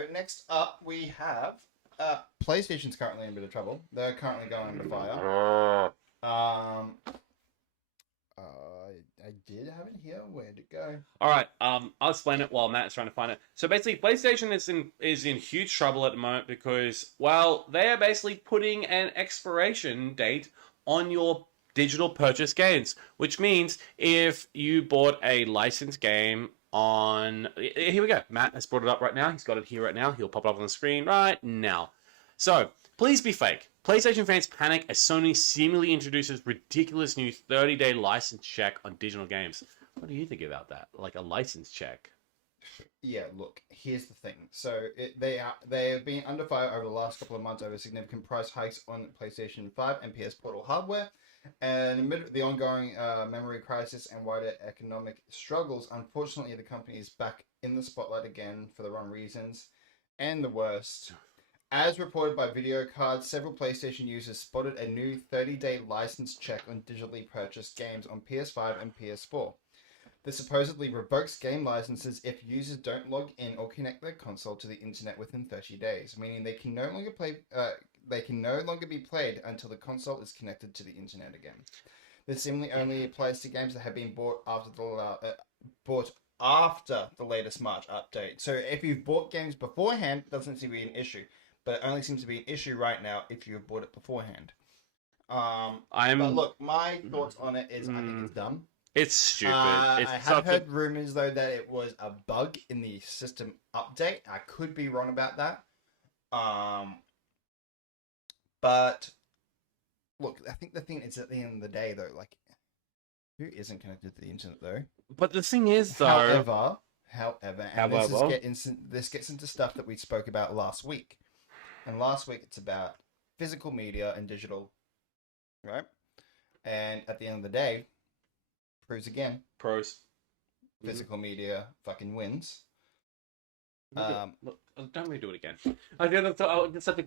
So next up we have PlayStation's currently in a bit of trouble. They're currently going under fire. I did have it here. Where'd it go? All right. I'll explain it while Matt's trying to find it. So basically, PlayStation is in huge trouble at the moment because, well, they are basically putting an expiration date on your digital purchase games, which means if you bought a licensed game on, here we go. Matt has brought it up right now. He's got it here right now. He'll pop it up on the screen right now. So please be fake. PlayStation fans panic as Sony seemingly introduces ridiculous new 30-day license check on digital games. What do you think about that? Like a license check? Yeah, look, here's the thing. So they have been under fire over the last couple of months over significant price hikes on PlayStation 5 and PS Portal hardware. And amid the ongoing memory crisis and wider economic struggles, unfortunately, the company is back in the spotlight again for the wrong reasons and the worst. As reported by Video Cards, several PlayStation users spotted a new 30-day license check on digitally purchased games on PS5 and PS4. This supposedly revokes game licenses if users don't log in or connect their console to the internet within 30 days, meaning they can no longer play. They can no longer be played until the console is connected to the internet again. This seemingly only applies to games that have been bought after the latest March update. So if you've bought games beforehand, it doesn't seem to be an issue. But it only seems to be an issue right now if you have bought it beforehand. But look, my thoughts on it is I think it's dumb. It's stupid. I have heard rumors though that it was a bug in the system update. I could be wrong about that. But look, I think the thing is at the end of the day though, like, who isn't connected to the internet though? But the thing is though, However, this gets into stuff that we spoke about last week. And last week it's about physical media and digital, right? And at the end of the day, pros. Physical media fucking wins. Look, don't redo it again. It's such a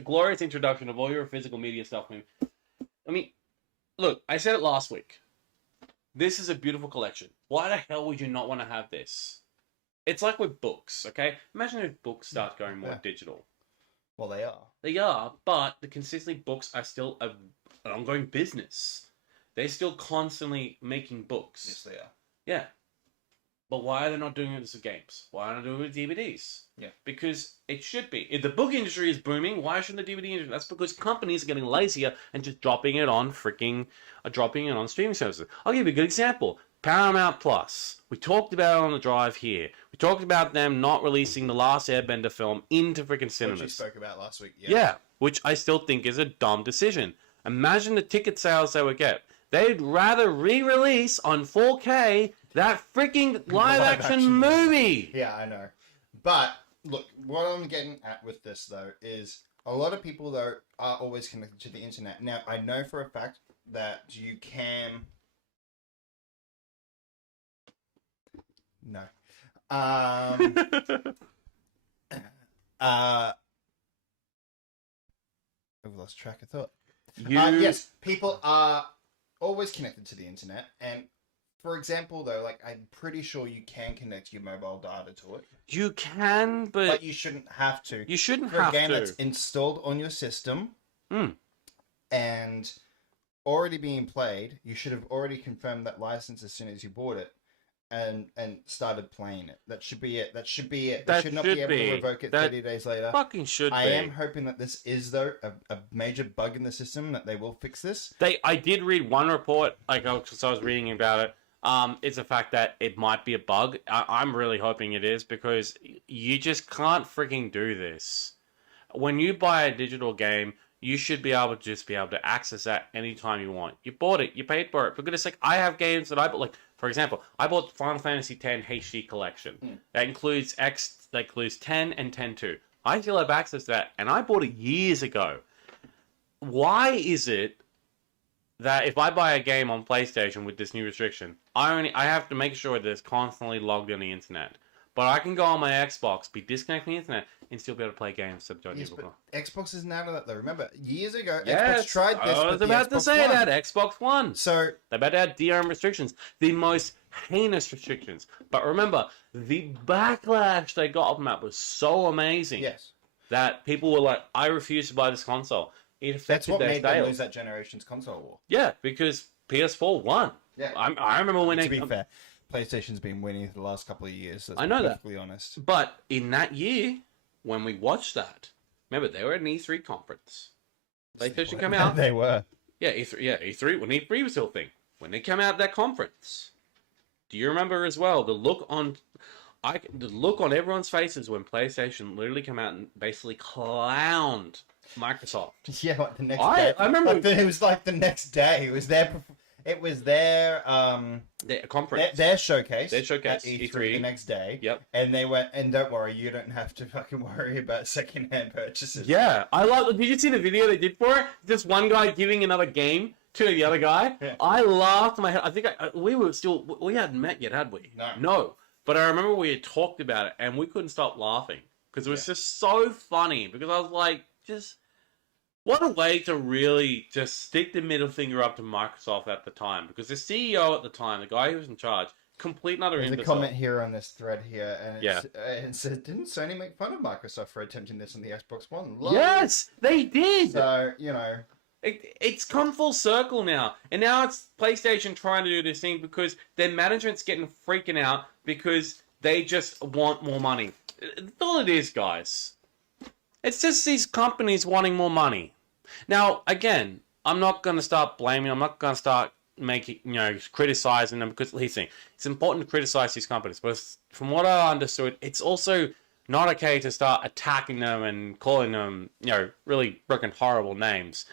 glorious introduction of all your physical media stuff. I mean, look, I said it last week. This is a beautiful collection. Why the hell would you not want to have this? It's like with books, okay? Imagine if books start going more digital. Well, they are. They are, but the consistently books are still an ongoing business. They're still constantly making books. Yes, they are. Yeah. But why are they not doing this with games? Why aren't they doing it with DVDs? Yeah. Because it should be. If the book industry is booming, why shouldn't the DVD industry? That's because companies are getting lazier and just dropping it on streaming services. I'll give you a good example. Paramount Plus. We talked about it on the drive here. We talked about them not releasing the last Airbender film into freaking cinemas. Which you spoke about last week. Yeah, which I still think is a dumb decision. Imagine the ticket sales they would get. They'd rather re-release on 4K that freaking live-action movie. Yeah, I know. But, look, what I'm getting at with this, though, is a lot of people, though, are always connected to the internet. Now, I know for a fact that you can... No. I've lost track of thought. Yes, people are always connected to the internet, and for example, though, like, I'm pretty sure you can connect your mobile data to it. You can, but you shouldn't have to. You shouldn't for have to. For a game that's installed on your system and already being played, you should have already confirmed that license as soon as you bought it. And started playing it. That should be it. They should not be able to revoke it 30 days later. Fucking should be. I am hoping that this is, though, a major bug in the system, that they will fix this. I did read one report, because I was reading about it. It's the fact that it might be a bug. I'm really hoping it is, because you just can't freaking do this. When you buy a digital game, you should be able to access that anytime you want. You bought it, you paid for it. For goodness sake, I have games that I bought, like, for example, I bought Final Fantasy X HD Collection. That includes 10 and 10-2. I still have access to that, and I bought it years ago. Why is it that if I buy a game on PlayStation with this new restriction, I have to make sure that it's constantly logged on the internet? But I can go on my Xbox, be disconnected from the internet, and still be able to play games that don't Yes, need but to. Xbox isn't out of that though. Remember, years ago, Yes, Xbox tried this. I was about to say that Xbox One. So They're about to add DRM restrictions, the most heinous restrictions. But remember, the backlash they got from that was so amazing yes, that people were like, "I refuse to buy this console." It that's affected what their made them sales. lose that generation's console war. Yeah, because PS4 won. Yeah, I remember when to be fair, PlayStation's been winning for the last couple of years. I know that. Perfectly honest. But in that year, when we watched that, remember they were at an E3 conference. PlayStation came out. They were. Yeah, E3. Yeah, E3. When E3 was still a thing. When they came out at that conference, do you remember as well the look on everyone's faces when PlayStation literally came out and basically clowned Microsoft? Yeah, like the next day. I remember it was like the next day. It was their conference. Their showcase. Their showcase. At E3 E3 the next day. Yep. And they went, and don't worry, you don't have to fucking worry about secondhand purchases. Yeah, I love. Did you see the video they did for it? Just one guy giving another game to the other guy. Yeah. I laughed my head. I think we hadn't met yet, had we? No. But I remember we had talked about it, and we couldn't stop laughing because it was just so funny. Because I was like, just what a way to really just stick the middle finger up to Microsoft at the time. Because the CEO at the time, the guy who was in charge, complete and utter There's imbecile. a comment here on this thread here, and it says, "Didn't Sony make fun of Microsoft for attempting this on the Xbox One?" Yes, they did. So you know, It's come full circle now. And now it's PlayStation trying to do this thing because their management's getting freaking out because they just want more money. That's all it is, guys. It's just these companies wanting more money. Now, again, I'm not going to start blaming. I'm not going to start criticizing them because, listen, it's important to criticize these companies. But from what I understood, it's also not okay to start attacking them and calling them, really freaking horrible names.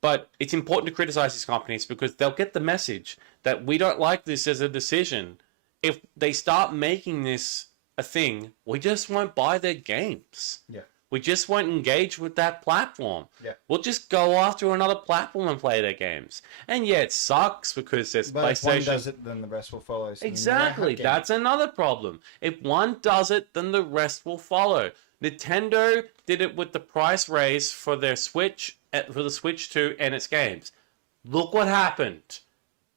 But it's important to criticize these companies because they'll get the message that we don't like this as a decision. If they start making this a thing, we just won't buy their games. Yeah. We just won't engage with that platform. Yeah. We'll just go after another platform and play their games. And yeah, it sucks because there's but PlayStation. if one does it, then the rest will follow. So Exactly. That's another problem. If one does it, then the rest will follow. Nintendo did it with the price raise for their Switch, for the Switch 2 and its games. Look what happened.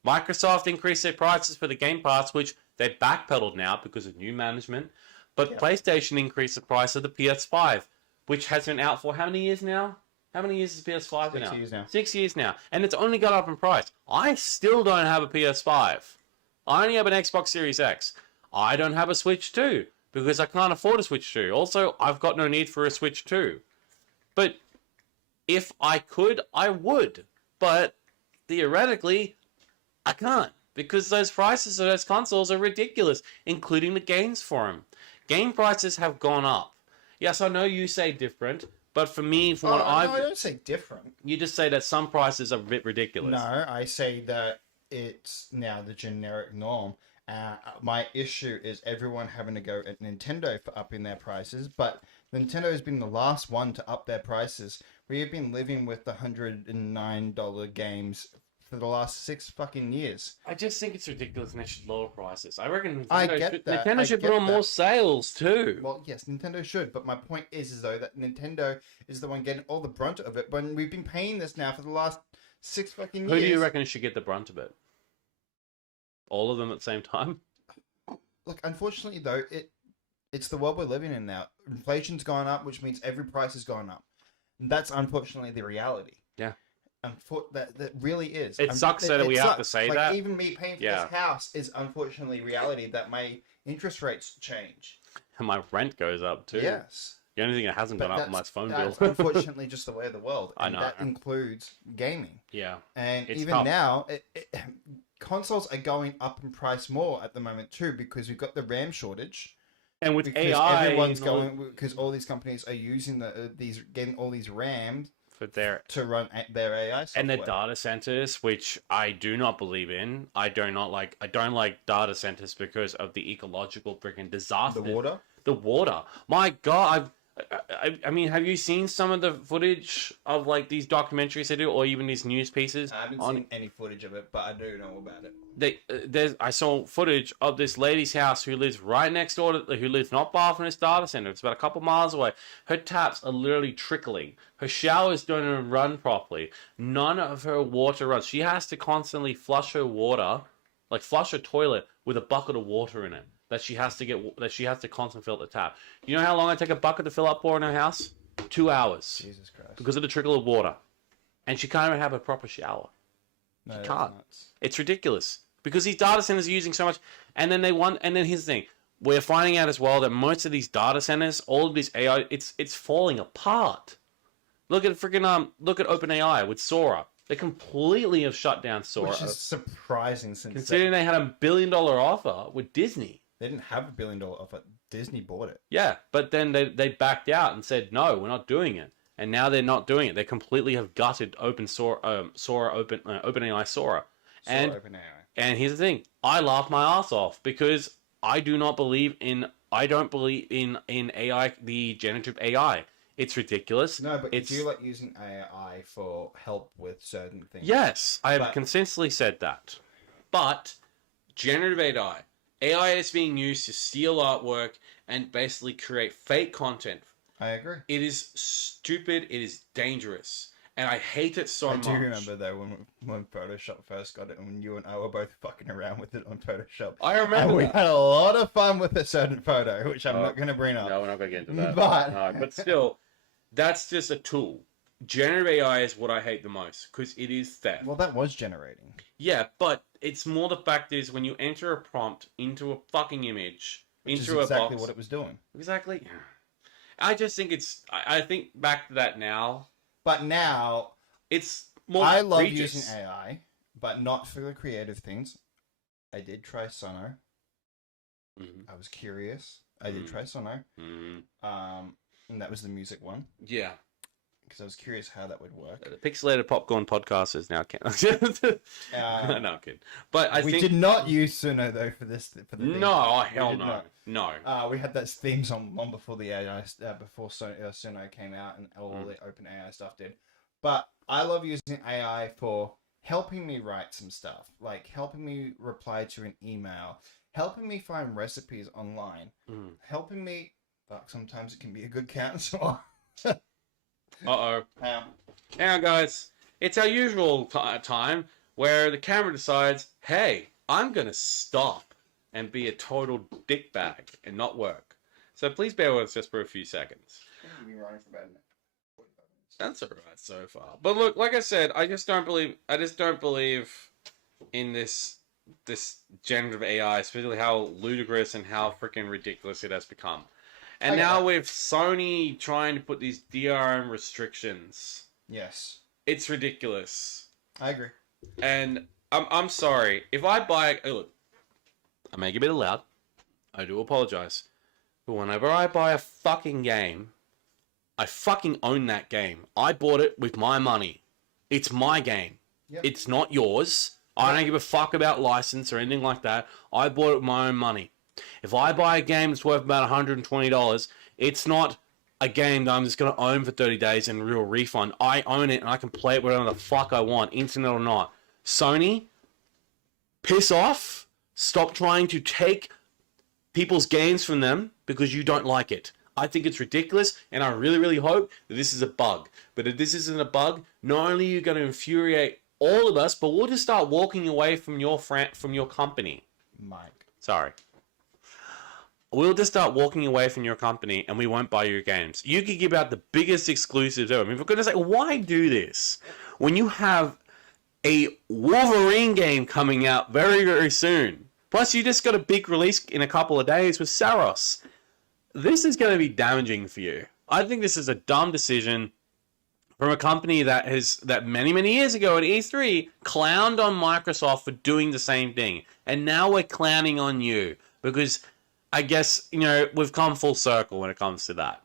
Microsoft increased their prices for the Game Pass, which they backpedaled now because of new management. But PlayStation increased the price of the PS5, which has been out for how many years now? How many years has PS5 been out? 6 years now. 6 years now. And it's only gone up in price. I still don't have a PS5. I only have an Xbox Series X. I don't have a Switch 2 because I can't afford a Switch 2. Also, I've got no need for a Switch 2. But if I could, I would. But theoretically, I can't. Because those prices of those consoles are ridiculous, including the games for them. Game prices have gone up. Yes, I know you say different, but for me, from what I don't say different. You just say that some prices are a bit ridiculous. No, I say that it's now the generic norm. My issue is everyone having to go at Nintendo for upping their prices, but Nintendo has been the last one to up their prices. We have been living with the $109 games for the last 6 fucking years. I just think it's ridiculous and they should lower prices. I reckon Nintendo should put on more sales too. Well, yes, Nintendo should, but my point is though that Nintendo is the one getting all the brunt of it when we've been paying this now for the last 6 fucking years. Who do you reckon should get the brunt of it? All of them at the same time? Look, unfortunately though, it's the world we're living in now. Inflation's gone up, which means every price has gone up. And that's unfortunately the reality. Yeah. That really is. It sucks that we have to say that. Even me paying for this house is unfortunately reality that my interest rates change. And my rent goes up too. Yes. The only thing that hasn't gone up is my phone bill. That's unfortunately just the way of the world. And I know. that includes gaming. Yeah. And it's even tough. now, consoles are going up in price more at the moment too because we've got the RAM shortage. And with because AI, everyone's going because all these companies are using getting all these RAM for their to run their AI software. and their data centers, which I do not believe in. I don't like data centers because of the ecological freaking disaster. The water. The water. My God, I mean, have you seen some of the footage of like these documentaries they do, or even these news pieces? I haven't seen any footage of it, but I do know about it. I saw footage of this lady's house who lives right next door who lives not far from this data center. It's about a couple miles away. Her taps are literally trickling. Her showers don't even run properly. None of her water runs. She has to constantly flush her water, like flush her toilet with a bucket of water in it. That she has to constantly fill up the tap. You know how long I take a bucket to fill up for in her house? 2 hours. Jesus Christ. Because of the trickle of water. And she can't even have a proper shower. No, She can't. nuts. It's ridiculous. Because these data centers are using so much, and then here's the thing. We're finding out as well that most of these data centers, all of these AI, it's falling apart. Look at OpenAI with Sora. They completely have shut down Sora. Which is surprising since considering they had $1 billion offer with Disney. They didn't have $1 billion offer. Disney bought it. Yeah, but then they backed out and said, no, we're not doing it. And now they're not doing it. They completely have gutted OpenAI Sora. And here's the thing. I laugh my ass off because I don't believe in AI, the generative AI. It's ridiculous. No, but you do like using AI for help with certain things. Yes, I have consistently said that. But generative AI is being used to steal artwork and basically create fake content. I agree. It is stupid. It is dangerous. And I hate it so much. I do remember though when Photoshop first got it, and when you and I were both fucking around with it on Photoshop. I remember. And we had a lot of fun with a certain photo, which I'm not going to bring up. No, we're not going to get into that. But still, that's just a tool. Generative AI is what I hate the most because it is theft. Well, that was generating. Yeah, but it's more the fact is when you enter a prompt into a fucking image, Which into is a exactly box. what it was doing. Exactly. I just think I think back to that now. But now, it's more I love egregious. using AI, but not for the creative things. I did try Sono. Mm-hmm. I was curious. I did try Sono. Mm-hmm. And that was the music one. Yeah. Because I was curious how that would work. The Pixelated Popcorn podcast is now no, I'm kidding. But I we think... did not use Suno though for this. For the no, hell no. No. We had that theme song on before the AI, before Suno came out, and all the open AI stuff did. But I love using AI for helping me write some stuff, like helping me reply to an email, helping me find recipes online, helping me. Fuck, sometimes it can be a good counselor. Uh-oh. Hang on, guys. It's our usual time where the camera decides, hey, I'm going to stop and be a total dickbag and not work. So please bear with us just for a few seconds. That's alright so far. But look, like I said, I just don't believe in this generative AI, especially how ludicrous and how freaking ridiculous it has become. And now with Sony trying to put these DRM restrictions. Yes. It's ridiculous. I agree. And I'm sorry. If I buy... look, I may get a bit loud. I do apologize. But whenever I buy a fucking game, I fucking own that game. I bought it with my money. It's my game. Yep. It's not yours. I don't give a fuck about license or anything like that. I bought it with my own money. If I buy a game that's worth about $120, it's not a game that I'm just going to own for 30 days and real refund. I own it and I can play it whatever the fuck I want, internet or not. Sony, piss off. Stop trying to take people's games from them because you don't like it. I think it's ridiculous, and I really, really hope that this is a bug. But if this isn't a bug, not only are you going to infuriate all of us, but we'll just start walking away from your company. Mike. Sorry. We'll just start walking away from your company and we won't buy your games. You could give out the biggest exclusives ever. I mean, for goodness sake, why do this? When you have a Wolverine game coming out very, very soon. Plus, you just got a big release in a couple of days with Saros. This is going to be damaging for you. I think this is a dumb decision from a company that many, many years ago at E3 clowned on Microsoft for doing the same thing. And now we're clowning on you because I guess, we've come full circle when it comes to that.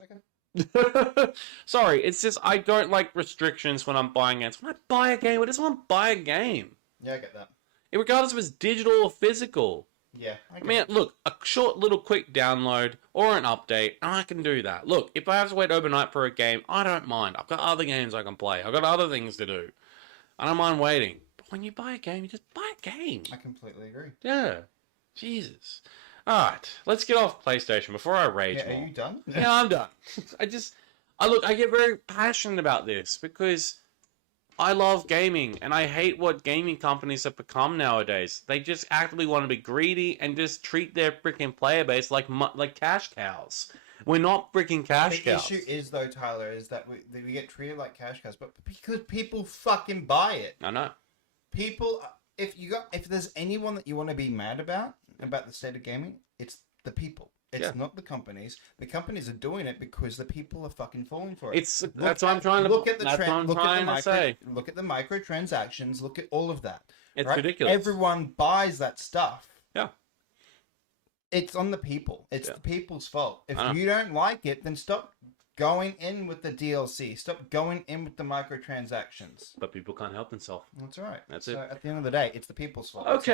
Okay. Sorry, it's just I don't like restrictions when I'm buying games. When I buy a game, I just want to buy a game. Yeah, I get that. Regardless if it's digital or physical. Yeah. I mean, look, a short little quick download or an update, and I can do that. Look, if I have to wait overnight for a game, I don't mind. I've got other games I can play. I've got other things to do. I don't mind waiting. But when you buy a game, you just buy a game. I completely agree. Yeah. Jesus. Alright, let's get off PlayStation before I rage more. Are you done? Yeah, I'm done. I get very passionate about this because I love gaming, and I hate what gaming companies have become nowadays. They just actively want to be greedy and just treat their freaking player base like cash cows. We're not freaking cash cows. The issue is, though, Tyler, is that we get treated like cash cows, but because people fucking buy it. I know. People, if there's anyone that you want to be mad about the state of gaming, it's the people. It's not the companies. The companies are doing it because the people are fucking falling for it. That's what I'm trying to say. Look at the microtransactions. Look at all of that. It's ridiculous. Everyone buys that stuff. Yeah. It's on the people. It's the people's fault. If you don't like it, then stop going in with the DLC. Stop going in with the microtransactions. But people can't help themselves. That's right. That's so it. At the end of the day, it's the people's fault. Okay.